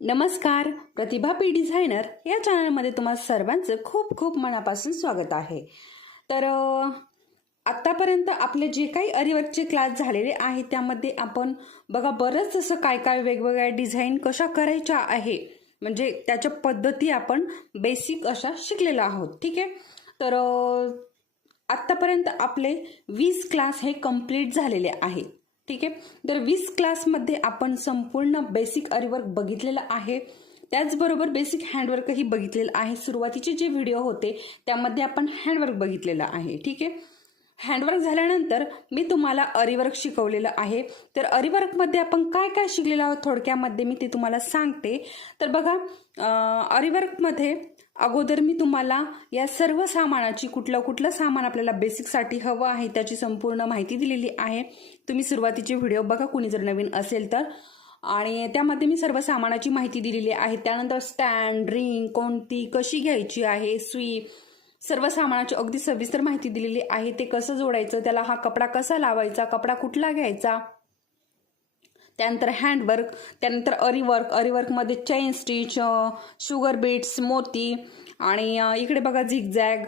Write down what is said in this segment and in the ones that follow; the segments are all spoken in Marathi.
नमस्कार प्रतिभा पी डिझायनर या चॅनलमध्ये तुम्हा सर्वांचं खूप खूप मनापासून स्वागत आहे. तर आत्तापर्यंत आपले जे काही अरिवर्कचे क्लास झालेले आहे त्यामध्ये आपण बघा बरंच असं काय काय वेगवेगळ्या डिझाईन कशा करायच्या आहे. म्हणजे त्याच्या पद्धती आपण बेसिक अशा शिकलेलो आहोत ठीक आहे? तर आत्तापर्यंत आपले वीस क्लास हे कंप्लीट झालेले आहेत. ठीक आहे? तर वीस क्लासमध्ये आपण संपूर्ण बेसिक अरिवर्क बघितलेलं आहे. त्याचबरोबर बेसिक हँडवर्कही बघितलेलं आहे. सुरुवातीचे जे व्हिडिओ होते त्यामध्ये आपण हँडवर्क बघितलेलं आहे. ठीक आहे? हँडवर्क झाल्यानंतर मी तुम्हाला अरिवर्क शिकवलेलं आहे. तर अरिवर्कमध्ये आपण काय काय शिकलेलं आहोत? थोडक्यामध्ये मी ते तुम्हाला सांगते. तर बघा अरिवर्कमध्ये अगोदर मी तुम्हाला या सर्व सामानाची कुठलं कुठलं सामान आपल्याला बेसिकसाठी हवं आहे त्याची संपूर्ण माहिती दिलेली आहे. तुम्ही सुरुवातीचे व्हिडिओ बघा कुणी जर नवीन असेल तर. आणि त्यामध्ये मी सर्व सामानाची माहिती दिलेली आहे. त्यानंतर स्टँड रिंग कोणती कशी घ्यायची आहे सुई सर्व सामानाची अगदी सविस्तर माहिती दिलेली आहे. ते कसं जोडायचं त्याला हा कपडा कसा लावायचा कपडा कुठला घ्यायचा त्यानंतर हँडवर्क त्यानंतर अरीवर्क अरीवर्कमध्ये चैन स्टिच शुगर बीट्स मोती आणि इकडे बघा झिगझॅग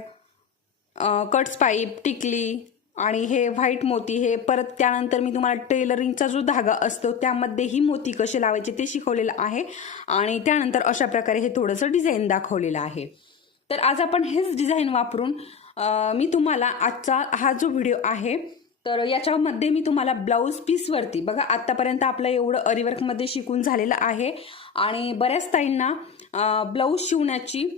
कट्स पाईप टिकली आणि हे व्हाईट मोती हे परत त्यानंतर मी तुम्हाला टेलरिंगचा जो धागा असतो त्यामध्येही मोती कसे लावायचे ते शिकवलेलं आहे. आणि त्यानंतर अशा प्रकारे हे थोडंसं डिझाईन दाखवलेलं आहे. तर आज आपण हेच डिझाईन वापरून मी तुम्हाला आजचा हा जो व्हिडिओ आहे तर याच्यामध्ये मी तुम्हाला ब्लाऊज पीसवरती बघा आत्तापर्यंत आपलं एवढं अरिवर्कमध्ये शिकून झालेलं आहे. आणि बऱ्याच ताईंना ब्लाऊज शिवण्याची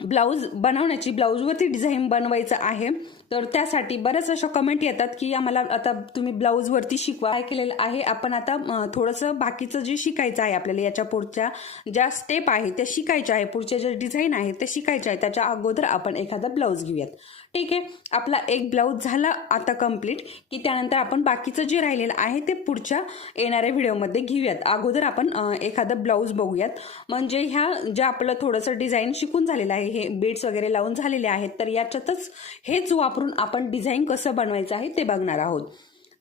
ब्लाऊज बनवण्याची ब्लाऊजवरती डिझाईन बनवायचं आहे. तर त्यासाठी बऱ्याच अशा कमेंट येतात की आम्हाला आता तुम्ही ब्लाऊजवरती शिकवा. काय केलेलं आहे आपण आता थोडंसं बाकीचं जे शिकायचं आहे आपल्याला याच्या पुढच्या ज्या स्टेप आहे त्या शिकायच्या आहे पुढच्या ज्या डिझाईन आहे ते शिकायच्या आहे. त्याच्या अगोदर आपण एखादा ब्लाऊज घेऊयात. ठीक आहे. आपला एक ब्लाऊज झाला आता कंप्लीट की त्यानंतर आपण बाकीचं जे राहिलेलं आहे ते पुढच्या येणाऱ्या व्हिडिओमध्ये घेऊयात. अगोदर आपण एखादं ब्लाऊज बघूयात. म्हणजे ह्या ज्या आपलं थोडंसं डिझाईन शिकून झालेलं आहे हे बीड्स वगैरे लावून झालेले आहेत तर याच्यातच हेच वापरून आपण डिझाईन कसं बनवायचं आहे ते बघणार आहोत.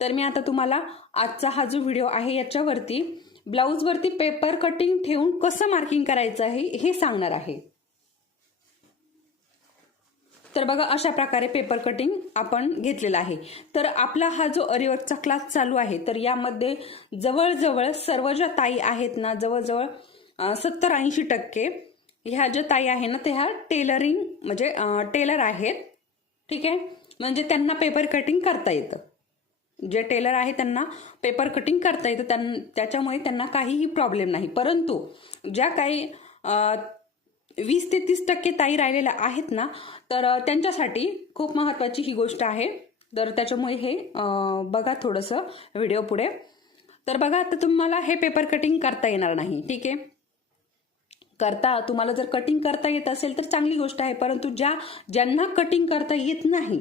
तर मी आता तुम्हाला आजचा हा जो व्हिडिओ आहे याच्यावरती ब्लाऊजवरती पेपर कटिंग ठेवून कसं मार्किंग करायचं आहे हे सांगणार आहे. तर बघा अशा प्रकारे पेपर कटिंग आपण घेतलेला आहे. तर आपला हा जो अरिवर्कचा क्लास चालू आहे तर यामध्ये जवळजवळ सर्व ज्या ताई आहेत ना जवळजवळ सत्तर ऐंशी टक्के ह्या ज्या ताई आहे ना त्या ह्या टेलरिंग म्हणजे टेलर आहेत. ठीक आहे? म्हणजे त्यांना पेपर कटिंग करता येतं. जे टेलर आहे त्यांना पेपर कटिंग करता येतं त्यां त्याच्यामुळे त्यांना काहीही प्रॉब्लेम नाही. परंतु ज्या काही वीस ते तीस टक्के ताई राहिलेल्या आहेत ना तर त्यांच्यासाठी खूप महत्त्वाची ही गोष्ट आहे. तर त्याच्यामुळे हे बघा थोडंसं व्हिडिओ पुढे. तर बघा आता तुम्हाला हे पेपर कटिंग करता येणार नाही ठीक आहे? करता तुम्हाला जर कटिंग करता येत असेल तर चांगली गोष्ट आहे परंतु ज्या ज्यांना कटिंग करता येत नाही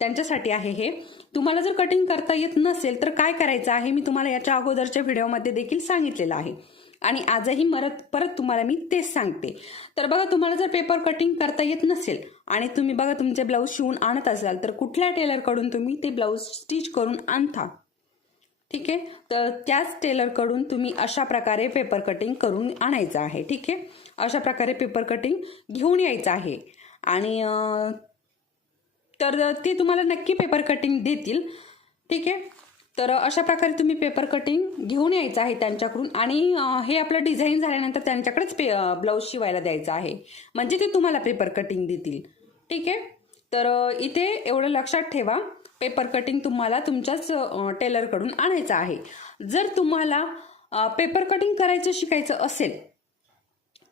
त्यांच्यासाठी आहे हे. तुम्हाला जर कटिंग करता येत नसेल तर काय करायचं आहे मी तुम्हाला याच्या अगोदरच्या व्हिडिओमध्ये देखील सांगितलेलं आहे. आणि आजही मरत परत तुम्हाला मी तेच सांगते. तर बघा तुम्हाला जर पेपर कटिंग करता येत नसेल आणि तुम्ही बघा तुमचे ब्लाऊज शिवून आणत असाल तर कुठल्या टेलरकडून तुम्ही ते ब्लाऊज स्टिच करून आणता? ठीक आहे? तर त्याच टेलरकडून तुम्ही अशा प्रकारे पेपर कटिंग करून आणायचं आहे. ठीक आहे? अशा प्रकारे पेपर कटिंग घेऊन यायचं आहे. आणि तर ते तुम्हाला नक्की पेपर कटिंग देतील. ठीक आहे? तर अशा प्रकारे तुम्ही पेपर कटिंग घेऊन यायचं आहे त्यांच्याकडून आणि हे आपलं डिझाईन झाल्यानंतर त्यांच्याकडेच पे ब्लाऊज शिवायला द्यायचं आहे. म्हणजे ते तुम्हाला पेपर कटिंग देतील. ठीक आहे? तर इथे एवढं लक्षात ठेवा. पेपर कटिंग तुम्हाला तुमच्याच टेलरकडून आणायचं आहे. जर तुम्हाला पेपर कटिंग करायचं शिकायचं असेल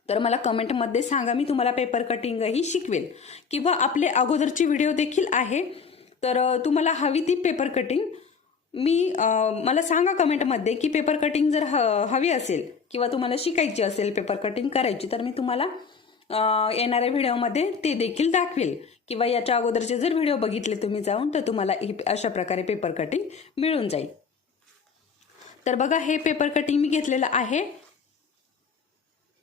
तर मला कमेंटमध्ये सांगा मी तुम्हाला पेपर कटिंगही शिकवेल. किंवा आपले अगोदरचे व्हिडिओ देखील आहे. तर तुम्हाला हवी ती पेपर कटिंग मी मला सांगा कमेंटमध्ये की पेपर कटिंग जर ह हवी असेल किंवा तुम्हाला शिकायची असेल पेपर कटिंग करायची तर मी तुम्हाला येणाऱ्या व्हिडिओमध्ये ते देखील दाखवेल. किंवा याच्या अगोदरचे जर व्हिडिओ बघितले तुम्ही जाऊन तर तुम्हाला ही अशा प्रकारे पेपर कटिंग मिळून जाईल. तर बघा हे पेपर कटिंग मी घेतलेलं आहे.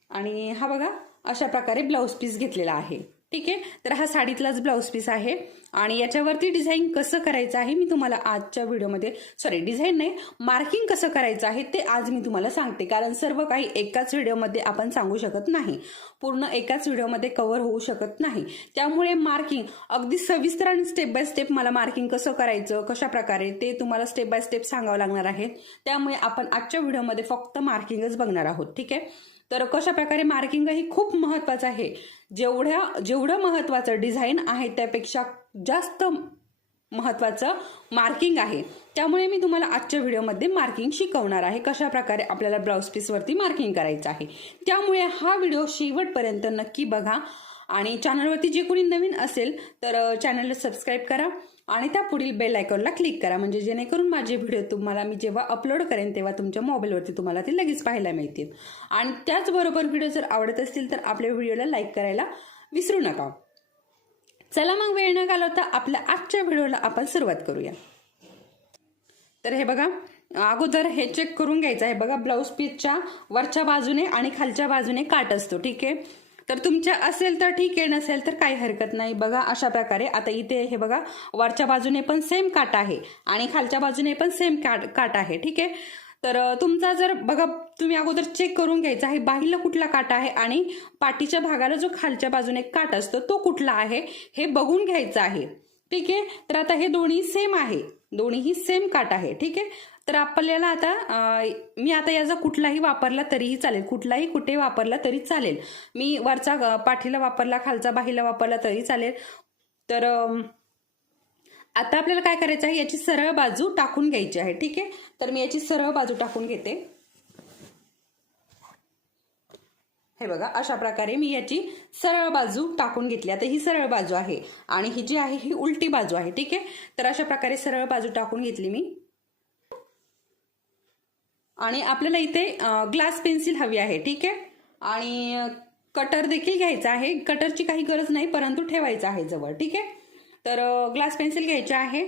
आणि हा बघा अशा प्रकारे ब्लाऊज पीस घेतलेला आहे. ठीक आहे? तर हा साडीतलाच ब्लाऊज पीस आहे. आणि याच्यावरती डिझाईन कसं करायचं आहे मी तुम्हाला आजच्या व्हिडिओमध्ये सॉरी डिझाईन नाही मार्किंग कसं करायचं आहे ते आज मी तुम्हाला सांगते. कारण सर्व काही एकाच व्हिडिओमध्ये आपण सांगू शकत नाही. पूर्ण एकाच व्हिडिओमध्ये कव्हर होऊ शकत नाही. त्यामुळे मार्किंग अगदी सविस्तर आणि स्टेप बाय स्टेप मला मार्किंग कसं करायचं कशा प्रकारे ते तुम्हाला स्टेप बाय स्टेप सांगावं लागणार आहे. त्यामुळे आपण आजच्या व्हिडिओमध्ये फक्त मार्किंगच बघणार आहोत. ठीक आहे? तर कशा प्रकारे मार्किंग ही खूप महत्वाचं आहे. जेवढ्या जेवढं महत्वाचं डिझाईन आहे त्यापेक्षा जास्त महत्वाचं मार्किंग आहे. त्यामुळे मी तुम्हाला आजच्या व्हिडिओमध्ये मार्किंग शिकवणार आहे कशा प्रकारे आपल्याला ब्लाऊज पीसवरती मार्किंग करायचं आहे. त्यामुळे हा व्हिडिओ शेवटपर्यंत नक्की बघा. आणि चॅनलवरती जे कोणी नवीन असेल तर चॅनलला सबस्क्राईब करा. आणि त्या पुढील बेल आयकॉनला क्लिक करा. म्हणजे जेणेकरून माझे व्हिडिओ तुम्हाला मी जेव्हा अपलोड करेन तेव्हा तुमच्या मोबाईलवरती तुम्हाला ते लगेच पाहायला मिळतील. आणि त्याचबरोबर व्हिडिओ जर आवडत असतील तर आपल्या व्हिडिओला लाईक करायला विसरू नका. चला मग वेळ न घालवता आपल्या आजच्या व्हिडिओला आपण सुरुवात करूया. तर हे बघा अगोदर हे चेक करून घ्यायचं आहे. बघा ब्लाऊज पीसच्या वरच्या बाजूने आणि खालच्या बाजूने काट असतो ठीक आहे? तर तुमच्या असेल तर ठीक आहे नसेल तर काही हरकत नाही. बघा अशा प्रकारे आता इथे हे बघा वरच्या बाजूने पण सेम काट आहे आणि खालच्या बाजूने पण सेम काट काट आहे ठीक आहे? तर तुमचा जर बघा तुम्ही अगोदर चेक करून घ्यायचा आहे बाहीला कुठला काट आहे आणि पाठीच्या भागाला जो खालच्या बाजूने काट असतो तो कुठला आहे हे बघून घ्यायचं आहे. ठीक आहे? तर आता हे दोन्ही सेम आहे. दोन्हीही सेम काट आहे ठीक आहे? तर आपल्याला आता मी आता याचा कुठलाही वापरला तरीही चालेल. कुठलाही कुठे वापरला तरी चालेल. मी वरचा पाठीला वापरला खालचा बाहीला वापरला तरी चालेल. तर आता आपल्याला काय करायचं आहे? याची सरळ बाजू टाकून घ्यायची आहे ठीक आहे? तर मी याची सरळ बाजू टाकून घेते. हे बघा अशा प्रकारे मी याची सरळ बाजू टाकून घेतली. आता ही सरळ बाजू आहे आणि ही जी आहे ही उलटी बाजू आहे ठीक आहे? तर अशा प्रकारे सरळ बाजू टाकून घेतली मी. आणि आपल्याला इथे ग्लास पेन्सिल हवी आहे ठीक आहे? आणि कटर देखील घ्यायचा आहे. कटरची काही गरज नाही परंतु ठेवायचं आहे जवळ ठीक आहे? तर ग्लास पेन्सिल घ्यायची आहे.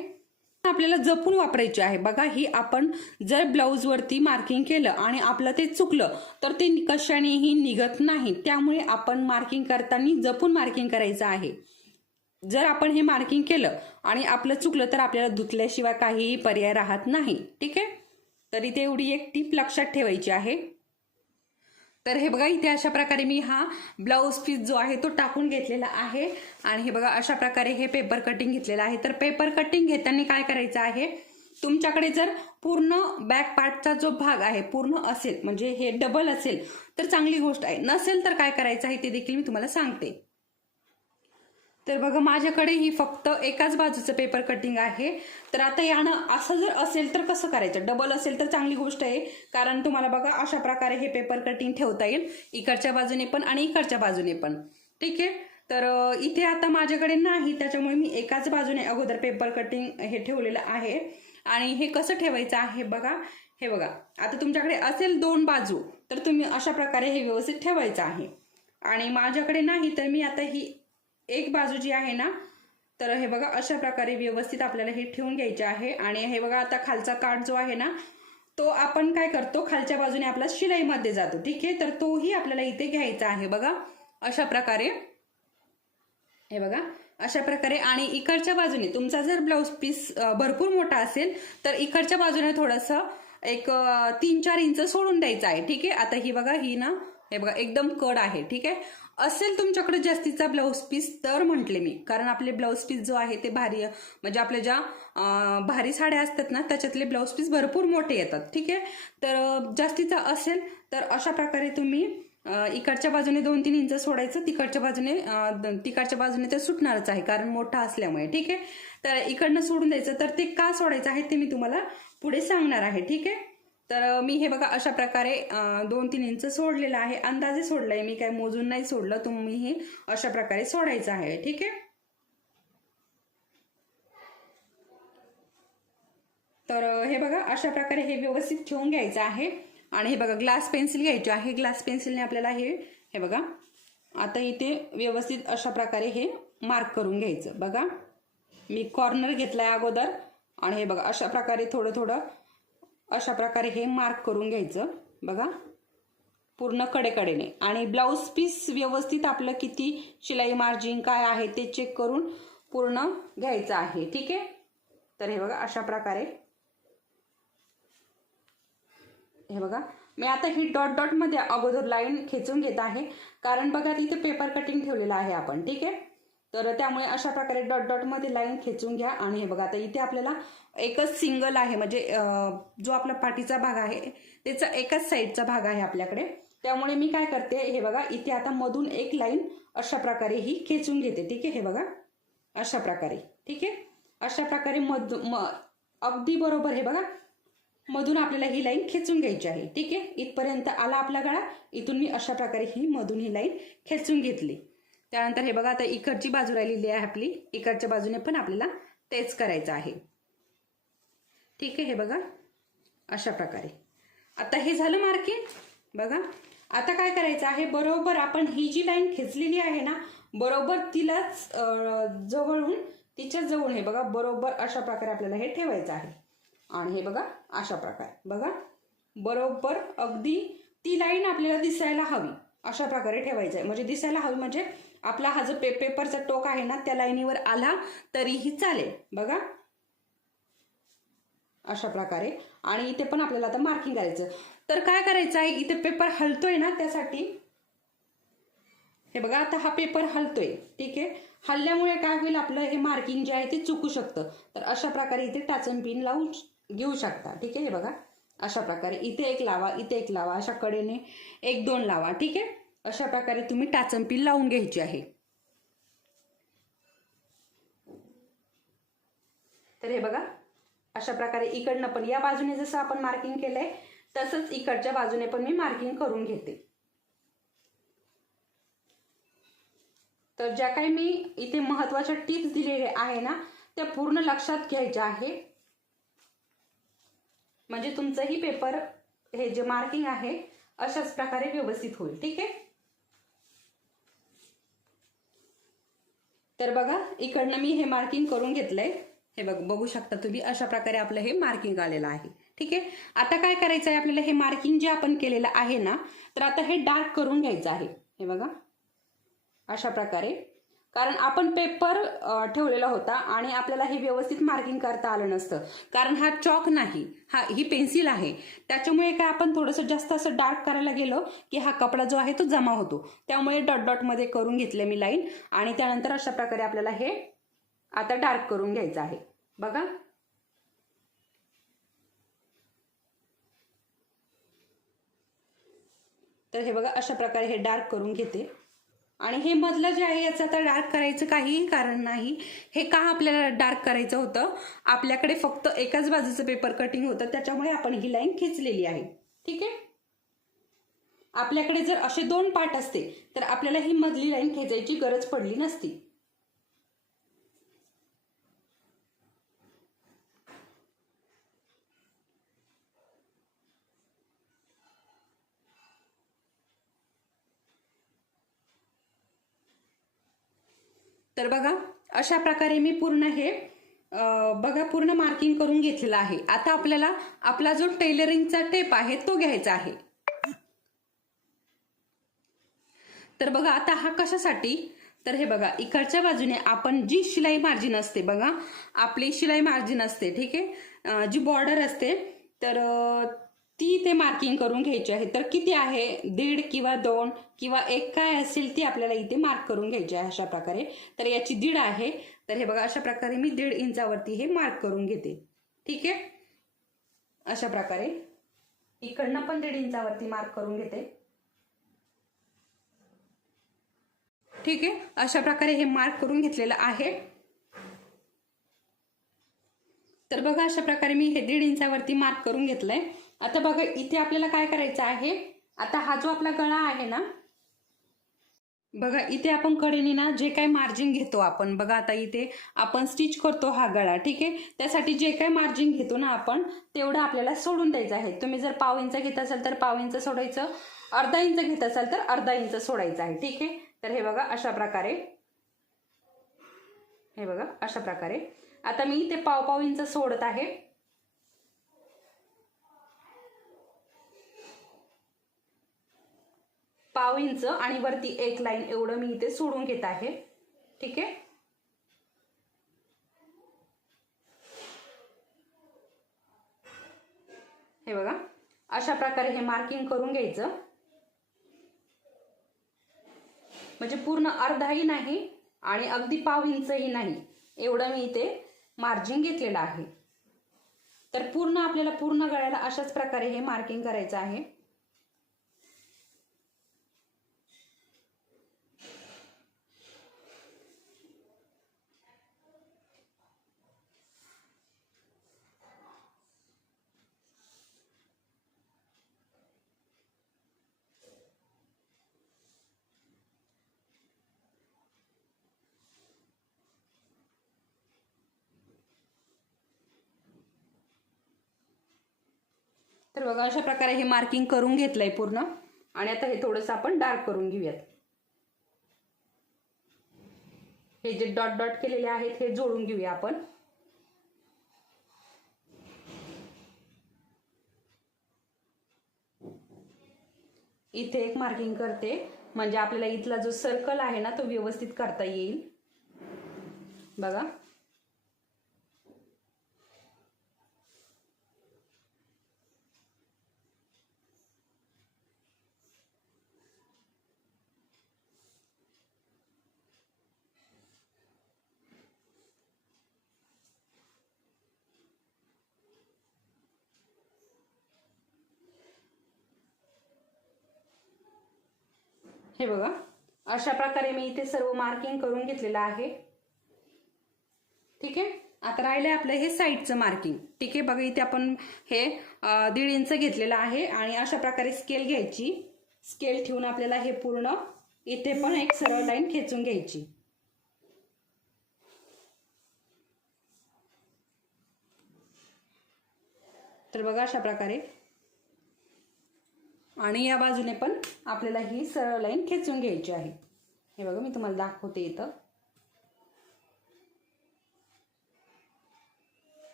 आपल्याला जपून वापरायची आहे. बघा ही आपण जर ब्लाऊजवरती मार्किंग केलं आणि आपलं ते चुकलं तर ते कशानेही निघत नाही. त्यामुळे आपण मार्किंग करताना जपून मार्किंग करायचं आहे. जर आपण हे मार्किंग केलं आणि आपलं चुकलं तर आपल्याला धुतल्याशिवाय काहीही पर्याय राहत नाही ठीक आहे? तर इथे एवढी एक टीप लक्षात ठेवायची आहे. तर हे बघा इथे अशा प्रकारे मी हा ब्लाऊज पीस जो आहे तो टाकून घेतलेला आहे. आणि हे बघा अशा प्रकारे हे पेपर कटिंग घेतलेलं आहे. तर पेपर कटिंग घेताना काय करायचं आहे? तुमच्याकडे जर पूर्ण बॅक पार्टचा जो भाग आहे पूर्ण असेल म्हणजे हे डबल असेल तर चांगली गोष्ट आहे. नसेल तर काय करायचं आहे ते देखील मी तुम्हाला सांगते. तर बघा माझ्याकडे ही फक्त एकाच बाजूचं पेपर कटिंग आहे. तर आता यानं असं जर असेल तर कसं करायचं? डबल असेल तर चांगली गोष्ट आहे. कारण तुम्हाला बघा अशा प्रकारे हे पेपर कटिंग ठेवता येईल. इकडच्या बाजूने पण आणि इकडच्या बाजूने पण. ठीक आहे? तर इथे आता माझ्याकडे नाही. त्याच्यामुळे मी एकाच बाजूने अगोदर पेपर कटिंग हे ठेवलेलं आहे. आणि हे कसं ठेवायचं आहे बघा? हे बघा आता तुमच्याकडे असेल दोन बाजू तर तुम्ही अशा प्रकारे हे व्यवस्थित ठेवायचं आहे. आणि माझ्याकडे नाही तर मी आता ही एक बाजू जी आहे ना तर हे बघा अशा प्रकारे व्यवस्थित आपल्याला हे ठेवून घ्यायचे आहे. आणि हे बघा आता खालचा काठ जो आहे ना तो आपण काय करतो? खालच्या बाजूने आपला शिलाईमध्ये जातो. ठीक आहे? तर तोही आपल्याला इथे घ्यायचा आहे बघा. अशा प्रकारे. हे बघा अशा प्रकारे. आणि इकडच्या बाजूने तुमचा जर ब्लाऊज पीस भरपूर मोठा असेल तर इकडच्या बाजूने थोडंसं एक तीन चार इंच सोडून द्यायचं आहे. ठीक आहे? आता ही बघा ही ना हे बघा एकदम कड आहे. ठीक आहे? असेल तुमच्याकडे जास्तीचा ब्लाऊज पीस तर म्हटले मी. कारण आपले ब्लाऊज पीस जो आहे ते भारी म्हणजे आपल्या ज्या भारी साड्या असतात ना त्याच्यातले ब्लाऊज पीस भरपूर मोठे येतात. ठीक आहे? तर जास्तीचा असेल तर अशा प्रकारे तुम्ही इकडच्या बाजूने दोन तीन इंच सोडायचं तिकडच्या बाजूने तिकडच्या बाजूने ते सुटणारच आहे कारण मोठा असल्यामुळे. ठीक आहे? तर इकडनं सोडून द्यायचं तर ते का सोडायचं आहे ते मी तुम्हाला पुढे सांगणार आहे. ठीक आहे? तर मी हे बघा अशा प्रकारे दोन तीन इंच सोडलेलं आहे. अंदाजे सोडलंय मी काय मोजून नाही सोडलं. तुम्ही हे अशा प्रकारे सोडायचं आहे. ठीक आहे? तर हे बघा अशा प्रकारे हे व्यवस्थित ठेवून घ्यायचं आहे. आणि हे बघा ग्लास पेन्सिल घ्यायची आहे. ग्लास पेन्सिलने आपल्याला हे हे बघा आता इथे व्यवस्थित अशा प्रकारे हे मार्क करून घ्यायचं. बघा मी कॉर्नर घेतलाय अगोदर. आणि हे बघा अशा प्रकारे थोडं थोडं अशा प्रकारे हे मार्क करून घ्यायचं. बघा. पूर्ण कडेकडेने. आणि ब्लाऊज पीस व्यवस्थित आपलं किती शिलाई मार्जिन काय आहे ते चेक करून पूर्ण घ्यायचं आहे. ठीक आहे? तर हे बघा अशा प्रकारे. हे बघा. मी आता ही डॉट डॉटमध्ये अगोदर लाईन खेचून घेत आहे. कारण बघा तिथे पेपर कटिंग ठेवलेलं आहे आपण. ठीक आहे? तर त्यामुळे अशा प्रकारे डॉट डॉटमध्ये लाईन खेचून घ्या. आणि हे बघा आता इथे आपल्याला एकच सिंगल आहे. म्हणजे जो आपला पाठीचा भाग आहे त्याचा एकच साईडचा भाग आहे आपल्याकडे. त्यामुळे मी काय करते हे बघा इथे आता मधून एक लाईन अशा प्रकारे ही खेचून घेते. ठीक आहे हे बघा. अशा प्रकारे. ठीक आहे? अशा प्रकारे मध म अगदी बरोबर हे बघा. मधून आपल्याला ही लाईन खेचून घ्यायची आहे. ठीक आहे? इथपर्यंत आला आपला गळा. इथून मी अशा प्रकारे ही मधून ही लाईन खेचून घेतली. त्यानंतर हे बघा आता इकडची बाजू राहिलेली आहे आपली. इकडच्या बाजूने पण आपल्याला तेच करायचं आहे. ठीक आहे हे बघा अशा प्रकारे. आता हे झालं मार्किंग बघा आता काय करायचं आहे? बरोबर आपण ही जी लाईन खेचलेली आहे ना बरोबर तिलाच जवळून तिच्या जवळ हे बघा बरोबर अशा प्रकारे आपल्याला हे ठेवायचं आहे. आणि हे बघा अशा प्रकारे. बघा बरोबर अगदी ती लाईन आपल्याला दिसायला हवी. अशा प्रकारे ठेवायचं आहे. म्हणजे दिसायला हवी म्हणजे आपला हा जो पे पेपरचा टोक आहे ना त्या लाईनीवर आला तरीही चालेल. बघा. अशा प्रकारे. आणि इथे पण आपल्याला आता मार्किंग करायचं. तर काय करायचं आहे? इथे पेपर हलतोय ना त्यासाठी? हे बघा आता हा पेपर हलतोय. ठीक आहे? हल्ल्यामुळे काय होईल आपलं? हे मार्किंग जे आहे ते चुकू शकतं. तर अशा प्रकारे इथे टाचन पिन लावून घेऊ शकता. ठीक आहे? हे बघा. अशा प्रकारे. इथे एक लावा इथे एक लावा. अशा कडेने एक दोन लावा. ठीक आहे? अशा प्रकारे तुम्ही टाचंपी लावून घ्यायची आहे. तर हे बघा अशा प्रकारे इकडनं पण या बाजूने जसं आपण मार्किंग केलंय तसंच इकडच्या बाजूने पण मी मार्किंग करून घेते. तर ज्या काही मी इथे महत्त्वाच्या टिप्स दिलेल्या आहे ना त्या पूर्ण लक्षात घ्यायच्या आहे. म्हणजे तुमचंही पेपर हे जे मार्किंग आहे अशाच प्रकारे व्यवस्थित होईल ठीक आहे? तर बघा इकडनं मी हे मार्किंग करून घेतलंय. हे बघ बघू शकता तुम्ही अशा प्रकारे आपलं हे मार्किंग आलेलं आहे. ठीक आहे? आता काय करायचं आहे आपल्याला? हे मार्किंग जे आपण केलेलं आहे ना तर आता हे डार्क करून घ्यायचं आहे. हे बघा. अशा प्रकारे. कारण आपण पेपर ठेवलेला होता आणि आपल्याला हे व्यवस्थित मार्किंग करता आलं नसतं. कारण हा चॉक नाही हा ही पेन्सिल आहे. त्याच्यामुळे काय आपण थोडंसं जास्त असं डार्क करायला गेलो की हा कपडा जो आहे तो जमा होतो. त्यामुळे डॉट डॉटमध्ये करून घेतले मी लाईन आणि त्यानंतर अशा प्रकारे आपल्याला हे आता डार्क करून घ्यायचं आहे. बघा. तर हे बघा अशा प्रकारे हे डार्क करून घेते. आणि हे मधलं जे आहे याचं आता डार्क करायचं काहीही कारण नाही. हे का आपल्याला डार्क करायचं होतं? आपल्याकडे फक्त एकाच बाजूचं पेपर कटिंग होतं त्याच्यामुळे आपण ही लाईन खेचलेली आहे. ठीक आहे? आपल्याकडे जर असे दोन पार्ट असते तर आपल्याला ही मधली लाईन खेचायची गरज पडली नसती. तर बघा अशा प्रकारे मी पूर्ण हे बघा पूर्ण मार्किंग करून घेतलेलं आहे. आता आपल्याला आपला जो टेलरिंगचा टेप आहे तो घ्यायचा आहे. तर बघा आता हा कशासाठी? तर हे बघा इकडच्या बाजूने आपण जी शिलाई मार्जिन असते बघा आपली शिलाई मार्जिन असते ठीक आहे? जी बॉर्डर असते तर ती ते मार्किंग करून घ्यायची आहे. तर किती आहे? दीड किंवा दोन किंवा एक काय असेल ती आपल्याला इथे मार्क करून घ्यायची आहे अशा प्रकारे. तर याची दीड आहे. तर हे बघा अशा प्रकारे मी दीड इंचावरती हे मार्क करून घेते. ठीक आहे? अशा प्रकारे. इकडनं पण दीड इंचावरती मार्क करून घेते. ठीक आहे? अशा प्रकारे हे मार्क करून घेतलेलं आहे. तर बघा अशा प्रकारे मी हे दीड इंचावरती मार्क करून घेतलंय. आता बघा इथे आपल्याला काय करायचं आहे? आता हा जो आपला गळा आहे ना बघा इथे आपण कडेने ना जे काय मार्जिन घेतो आपण बघा आता इथे आपण स्टिच करतो हा गळा ठीक आहे? त्यासाठी जे काय मार्जिन घेतो ना आपण तेवढं आपल्याला सोडून द्यायचं आहे. तुम्ही जर पाव इंच घेत असाल तर पाव इंच सोडायचं अर्धा इंच घेत असाल तर अर्धा इंच सोडायचं आहे ठीक आहे? तर हे बघा अशा प्रकारे हे बघा अशा प्रकारे. आता मी इथे पाव पाव इंच सोडत आहे. पाव इंच आणि वरती एक लाईन एवढं मी इथे सोडून घेत आहे. ठीक आहे? हे बघा. अशा प्रकारे हे मार्किंग करून घ्यायचं. म्हणजे पूर्ण अर्धाही नाही आणि अगदी पाव इंचही नाही. एवढं मी इथे मार्जिन घेतलेलं आहे. तर पूर्ण आपल्याला पूर्ण गळ्याला अशाच प्रकारे हे मार्किंग करायचं आहे. बघा अशा प्रकारे हे मार्किंग करून घेतलंय पूर्ण. आणि आता हे थोडंसं आपण डार्क करून घेऊयात. हे जे डॉट डॉट केलेले आहेत हे जोडून घेऊया आपण. इथे एक मार्किंग करते. म्हणजे आपल्याला इथला जो सर्कल आहे ना तो व्यवस्थित करता येईल. बघा. हे बघा. अशा प्रकारे मी इथे सर्व मार्किंग करून घेतलेलं आहे. ठीक आहे? आता राहिलंय आपलं हे साईडचं मार्किंग ठीक आहे? बघा इथे आपण हे दीड इंच घेतलेलं आहे आणि अशा प्रकारे स्केल घ्यायची. स्केल ठेवून आपल्याला हे पूर्ण इथे पण एक सरळ लाईन खेचून घ्यायची. तर बघा अशा प्रकारे. आणि या बाजूने पण आपल्याला ही सरळ लाईन खेचून घ्यायची आहे. हे बघा मी तुम्हाला दाखवते इथं.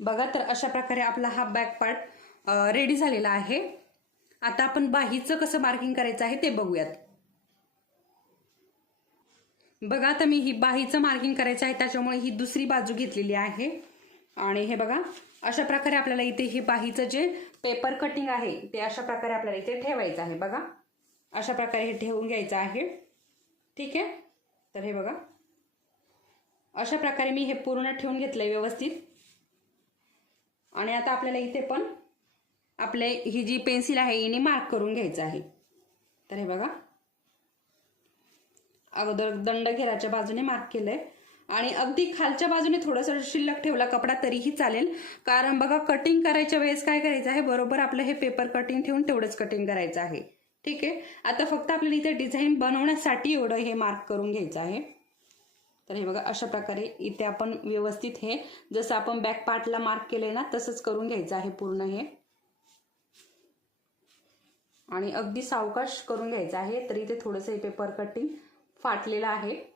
बघा तर अशा प्रकारे आपला हा बॅक पार्ट रेडी झालेला आहे. आता आपण बाहीचं कसं मार्किंग करायचं आहे ते बघूयात. बघा आता मी ही बाहीचं मार्किंग करायचं आहे त्याच्यामुळे ही दुसरी बाजू घेतलेली आहे. आणि हे बघा अशा प्रकारे आपल्याला इथे हे बाहीचं जे पेपर कटिंग आहे ते अशा प्रकारे आपल्याला इथे ठेवायचं आहे. बघा अशा प्रकारे हे ठेवून घ्यायचं आहे. ठीक आहे? तर हे बघा. अशा प्रकारे मी हे पूर्ण ठेवून घेतलंय व्यवस्थित. आणि आता आपल्याला इथे पण आपले ही जी पेन्सिल आहे हिने मार्क करून घ्यायचं आहे. तर हे बघा. अगोदर दंड घेराच्या बाजूने मार्क केलंय. आणि अगदी खालच्या बाजूने थोडंसं शिल्लक ठेवला कपडा तरीही चालेल. कारण बघा कटिंग करायच्या वेळेस काय करायचं आहे? बरोबर आपलं हे पेपर कटिंग ठेवून तेवढंच कटिंग करायचं आहे. ठीक आहे? आता फक्त आपल्याला इथे डिझाईन बनवण्यासाठी एवढं हे मार्क करून घ्यायचं आहे. तर हे बघा अशा प्रकारे इथे आपण व्यवस्थित हे जसं आपण बॅक पार्टला मार्क केले ना तसंच करून घ्यायचं आहे पूर्ण हे. आणि अगदी सावकाश करून घ्यायचं आहे. तर इथे थोडंसं हे पेपर कटिंग फाटलेलं आहे.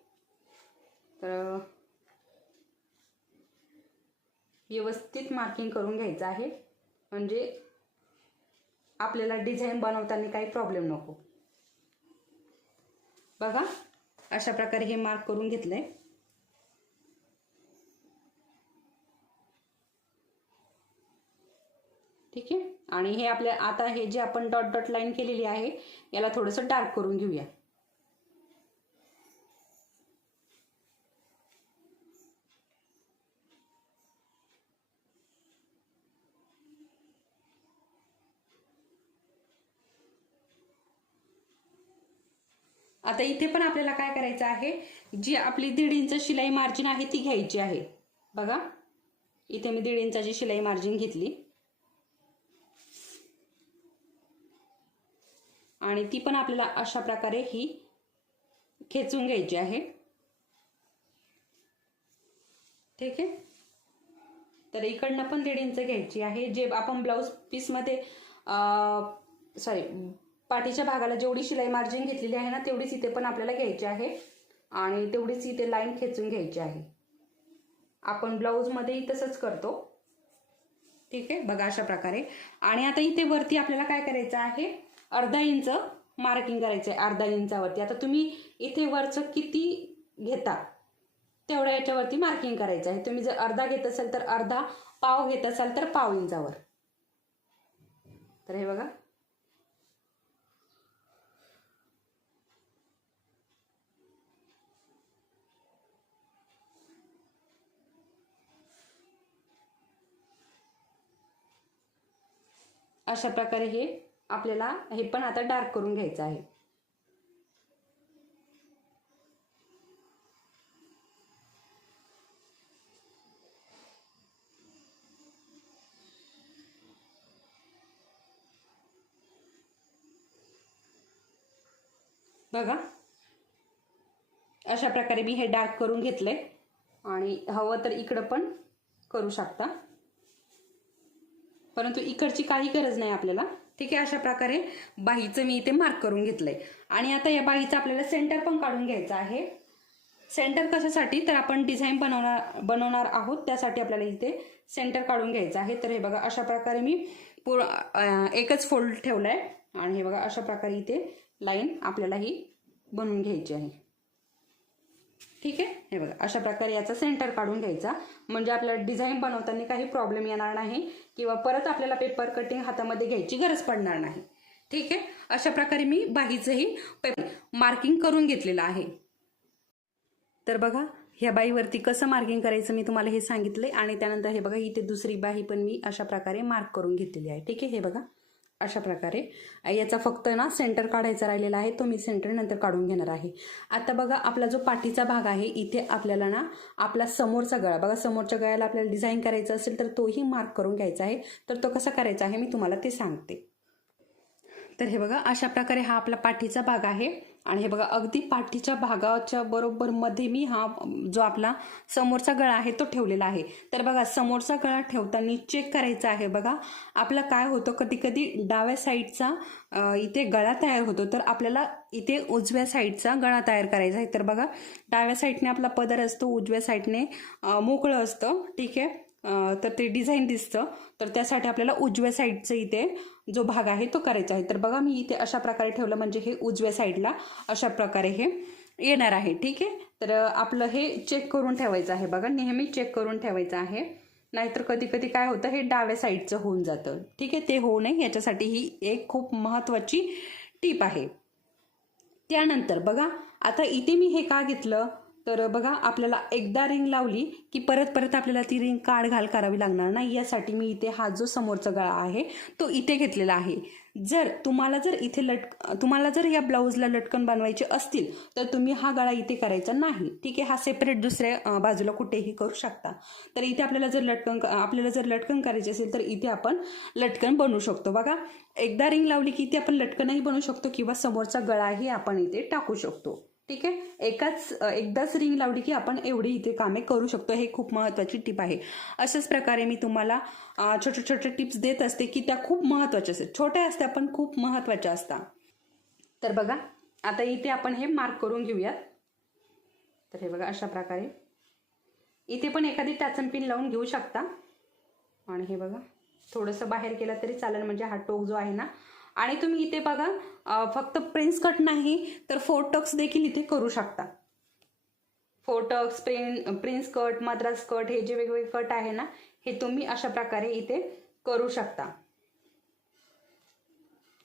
तर व्यवस्थित मार्किंग करून घ्यायचं आहे. म्हणजे आपल्याला डिझाईन बनवताना काही प्रॉब्लेम नको. बघा अशा प्रकारे हे मार्क करून घेतलंय. ठीक आहे? आणि हे आपल्या आता हे जे आपण डॉट डॉट लाईन केलेली आहे याला थोडंसं डार्क करून घेऊया. आता इथे पण आपल्याला काय करायचं आहे? जी आपली दीड इंच शिलाई मार्जिन आहे ती घ्यायची आहे. बघा. इथे मी दीड इंचाची शिलाई मार्जिन घेतली. आणि ती पण आपल्याला अशा प्रकारे ही खेचून घ्यायची आहे. ठीक आहे? तर इकडनं पण दीड इंच घ्यायची आहे. जे आपण ब्लाऊज पीसमध्ये सॉरी पाठीच्या भागाला जेवढी शिलाई मार्जिन घेतलेली आहे ना तेवढीच इथे पण आपल्याला घ्यायची आहे. आणि तेवढीच इथे लाईन खेचून घ्यायची आहे. आपण ब्लाऊजमध्येही तसंच करतो. ठीक आहे? बघा अशा प्रकारे. आणि आता इथे वरती आपल्याला काय करायचं आहे? अर्धा इंच मार्किंग करायचं आहे अर्धा इंचावरती. आता तुम्ही इथे वरचं किती घेता तेवढ्या याच्यावरती मार्किंग करायचं आहे. तुम्ही जर अर्धा घेत असाल तर अर्धा पाव घेत असाल तर पाव इंचावर. तर हे बघा. अशा प्रकारे हे आपल्याला हे पण आता डार्क करून घ्यायचं आहे. बघा. अशा प्रकारे मी हे डार्क करून घेतलंय. आणि हवं तर इकडं पण करू शकता. परंतु इकडची काही गरज नाही आपल्याला. ठीक आहे अशा प्रकारे बाहीचं मी इथे मार्क करून घेतलंय. आणि आता या बाहीचं आपल्याला सेंटर पण काढून घ्यायचं आहे. सेंटर कशासाठी? तर आपण डिझाईन बनवणार बनवणार आहोत. त्यासाठी आपल्याला इथे सेंटर काढून घ्यायचं आहे. तर हे बघा अशा प्रकारे मी पूर्ण एकच फोल्ड ठेवलाय. आणि हे बघा अशा प्रकारे इथे लाईन आपल्याला ही बनवून घ्यायची आहे. ठीक आहे? हे बघा अशा प्रकारे याचा सेंटर काढून घ्यायचा. म्हणजे आपल्याला डिझाईन बनवताना काही प्रॉब्लेम येणार नाही किंवा परत आपल्याला पेपर कटिंग हातामध्ये घ्यायची गरज पडणार नाही. ठीक आहे? अशा प्रकारे मी बाहीचंही पेपर मार्किंग करून घेतलेलं आहे. तर बघा ह्या बाईवरती कसं मार्किंग करायचं मी तुम्हाला हे सांगितलंय आणि त्यानंतर हे बघा इथे दुसरी बाही पण मी अशा प्रकारे मार्क करून घेतलेली आहे. ठीक आहे? हे बघा. अशा प्रकारे. याचा फक्त ना सेंटर काढायचा राहिलेला आहे. तो मी सेंटर नंतर काढून घेणार आहे. आता बघा आपला जो पाठीचा भाग आहे इथे आपल्याला ना आपला समोरचा गळा बघा समोरच्या गळ्याला आपल्याला डिझाईन करायचं असेल तर तोही मार्क करून घ्यायचा आहे. तर तो कसा करायचा आहे मी तुम्हाला ते सांगते. तर हे बघा अशा प्रकारे हा आपला पाठीचा भाग आहे. आणि हे बघा अगदी पाठीच्या भागाच्या बरोबर मध्ये मी हा जो आपला समोरचा गळा आहे तो ठेवलेला आहे. तर बघा समोरचा गळा ठेवताना चेक करायचा आहे बघा. आपला काय होतं कधी कधी डाव्या साईडचा इथे गळा तयार होतो तर आपल्याला इथे उजव्या साईडचा गळा तयार करायचा आहे. तर बघा डाव्या साईडने आपला पदर असतो उजव्या साईडने मोकळं असतं ठीक आहे? तर ते डिझाईन दिसतं. तर त्यासाठी आपल्याला उजव्या साईडचं इथे जो भाग आहे तो करायचा आहे. तर बघा मी इथे अशा प्रकारे ठेवलं म्हणजे हे उजव्या साईडला अशा प्रकारे हे येणार आहे. ठीक आहे? तर आपलं हे चेक करून ठेवायचं आहे. बघा नेहमी चेक करून ठेवायचं आहे. नाहीतर कधी कधी काय होतं हे डाव्या साईडचं होऊन जातं. ठीक आहे? ते होऊ नये. याच्यासाठी ही एक खूप महत्त्वाची टीप आहे. त्यानंतर बघा आता इथे मी हे का घेतलं? तर बघा आपल्याला एकदा रिंग लावली की परत परत आपल्याला ती रिंग काढ घाल करावी लागणार नाही. यासाठी मी इथे हा जो समोरचा गळा आहे तो इथे घेतलेला आहे. जर तुम्हाला जर इथे लट तुम्हाला जर या ब्लाऊजला लटकन बनवायचे असतील तर तुम्ही हा गळा इथे करायचा नाही. ठीक आहे हा सेपरेट दुसऱ्या बाजूला कुठेही करू शकता. तर इथे आपल्याला जर लटकन आपल्याला जर लटकन करायचे असेल तर इथे आपण लटकन बनवू शकतो. बघा एकदा रिंग लावली की इथे आपण लटकनही बनवू शकतो किंवा समोरचा गळाही आपण इथे टाकू शकतो. ठीक आहे? एकाच एकदाच रिंग लावली की आपण एवढी इथे कामे करू शकतो. हे खूप महत्त्वाची टिप आहे. अशाच प्रकारे मी तुम्हाला छोटे छोटे टिप्स देत असते की त्या खूप महत्त्वाच्या असतात. छोट्या असत्या पण खूप महत्त्वाच्या असतात. तर बघा आता इथे आपण हे मार्क करून घेऊयात. तर हे बघा अशा प्रकारे. इथे पण एखादी टॅचन पिन लावून घेऊ शकता. आणि हे बघा थोडंसं बाहेर केलं तरी चालेल. म्हणजे हा टोक जो आहे ना आणि तुम्ही इथे बघा फक्त प्रिन्स कट नाही तर फोर टक्स देखील इथे करू शकता. फोर टक्स प्रिन प्रिन्स कट मद्रास कट हे जे वेगवेगळे कट आहे ना हे तुम्ही अशा प्रकारे इथे करू शकता.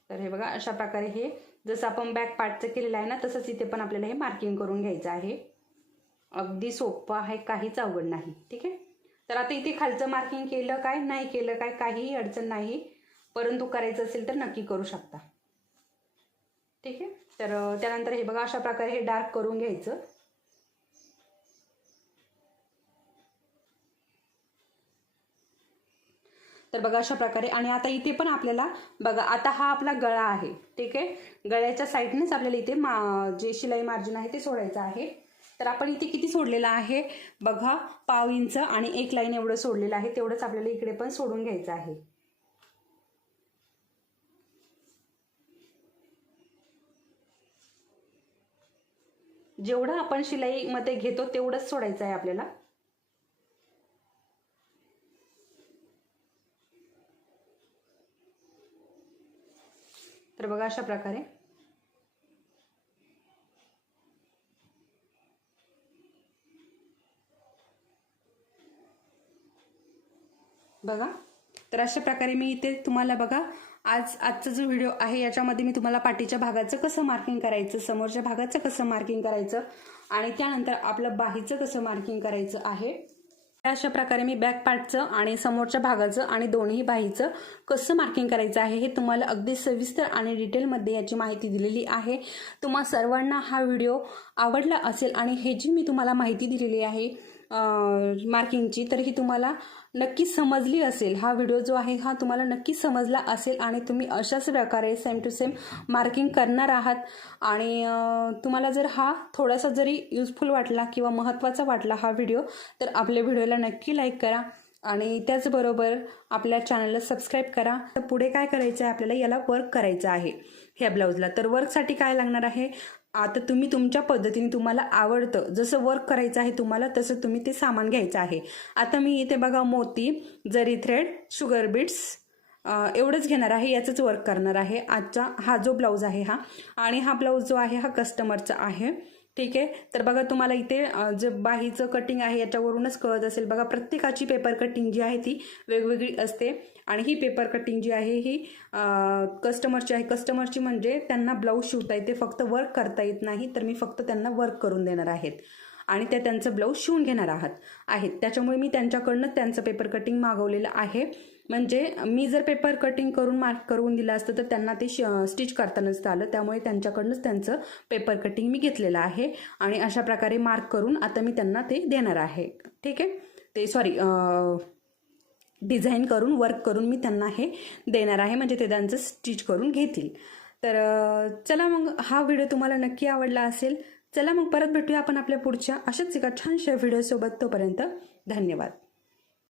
तर हे बघा अशा प्रकारे हे जसं आपण बॅक पार्टचं केलेलं आहे ना तसंच इथे पण आपल्याला हे मार्किंग करून घ्यायचं आहे. अगदी सोपं आहे काहीच अवघड नाही ठीक आहे? तर आता इथे खालचं मार्किंग केलं काय नाही केलं काय काहीही अडचण नाही. परंतु करायचं असेल तर नक्की करू शकता. ठीक आहे? तर त्यानंतर हे बघा अशा प्रकारे हे डार्क करून घ्यायचं. तर बघा अशा प्रकारे. आणि आता इथे पण आपल्याला बघा आता हा आपला गळा आहे. ठीक आहे? गळ्याच्या साईडनेच आपल्याला इथे मा जे शिलाई मार्जिन आहे ते सोडायचं आहे. तर आपण इथे किती सोडलेलं आहे? बघा पाव इंच आणि एक लाईन एवढं सोडलेलं आहे. तेवढंच आपल्याला इकडे पण सोडून घ्यायचं आहे. जेवढं आपण शिलाईमध्ये घेतो तेवढंच सोडायचं आहे आपल्याला. तर बघा अशा प्रकारे. बघा. तर अशा प्रकारे मी इथे तुम्हाला बघा आज आजचा जो व्हिडिओ आहे याच्यामध्ये मी तुम्हाला पाठीच्या भागाचं कसं मार्किंग करायचं समोरच्या भागाचं कसं मार्किंग करायचं आणि त्यानंतर आपलं बाहीचं कसं मार्किंग करायचं आहे अशा प्रकारे मी बॅक पार्टचं आणि समोरच्या भागाचं आणि दोन्ही बाहीचं कसं मार्किंग करायचं आहे हे तुम्हाला अगदी सविस्तर आणि डिटेलमध्ये याची माहिती दिलेली आहे. तुम्हा सर्वांना हा व्हिडिओ आवडला असेल आणि हे जी मी तुम्हाला माहिती दिलेली आहे मार्किंगची तर ही तुम्हाला नक्की समजली असेल. हा व्हिडिओ जो आहे हा तुम्हाला नक्की समजला असेल आणि तुम्ही अशाच प्रकारे सेम टू सेम मार्किंग करणार आहात. आणि तुम्हाला जर हा थोडासा जरी युजफुल वाटला किंवा महत्त्वाचा वाटला हा व्हिडिओ तर आपल्या व्हिडिओला नक्की लाईक करा. आणि त्याचबरोबर आपल्या चॅनलला सबस्क्राईब करा. तर पुढे काय करायचं आहे आपल्याला याला वर्क करायचं आहे. ह्या ब्लाऊजला तर वर्कसाठी काय लागणार आहे? आता तुम्ही तुमच्या पद्धतीने तुम्हाला आवडतं जसं वर्क करायचं आहे तुम्हाला तसं तुम्ही ते सामान घ्यायचं आहे. आता मी इथे बघा मोती जरी थ्रेड शुगर बीट्स एवढंच घेणार आहे याचंच वर्क करणार आहे. आजचा हा जो ब्लाऊज आहे हा. आणि हा ब्लाऊज जो आहे हा कस्टमरचा आहे. ठीक आहे? तर बघा तुम्हाला इथे जे बाहीचं कटिंग आहे याच्यावरूनच कळत असेल. बघा प्रत्येकाची पेपर कटिंग जी आहे ती वेगवेगळी असते. आणि ही पेपर कटिंग जी आहे ही कस्टमरची आहे. कस्टमरची म्हणजे त्यांना ब्लाऊज शिवता येते. फक्त वर्क करता येत नाही तर मी फक्त त्यांना वर्क करून देणार आहेत. आणि त्या त्यांचं ब्लाऊज शिवून घेणार आहात आहेत. त्याच्यामुळे मी त्यांच्याकडनं त्यांचं पेपर कटिंग मागवलेलं आहे. म्हणजे मी जर पेपर कटिंग करून मार्क करून दिलं असतं तर त्यांना ते स्टिच करतानाच आलं त्यामुळे त्यांच्याकडनंच त्यांचं पेपर कटिंग मी घेतलेलं आहे. आणि अशा प्रकारे मार्क करून आता मी त्यांना ते देणार आहे. ठीक आहे? ते सॉरी डिझाईन करून वर्क करून मी त्यांना हे देणार आहे. म्हणजे ते त्यांचं स्टिच करून घेतील. तर चला मग हा व्हिडिओ तुम्हाला नक्की आवडला असेल. चला मग परत भेटूया आपण आपल्या पुढच्या अशाच एका छानशा व्हिडिओसोबत तोपर्यंत धन्यवाद.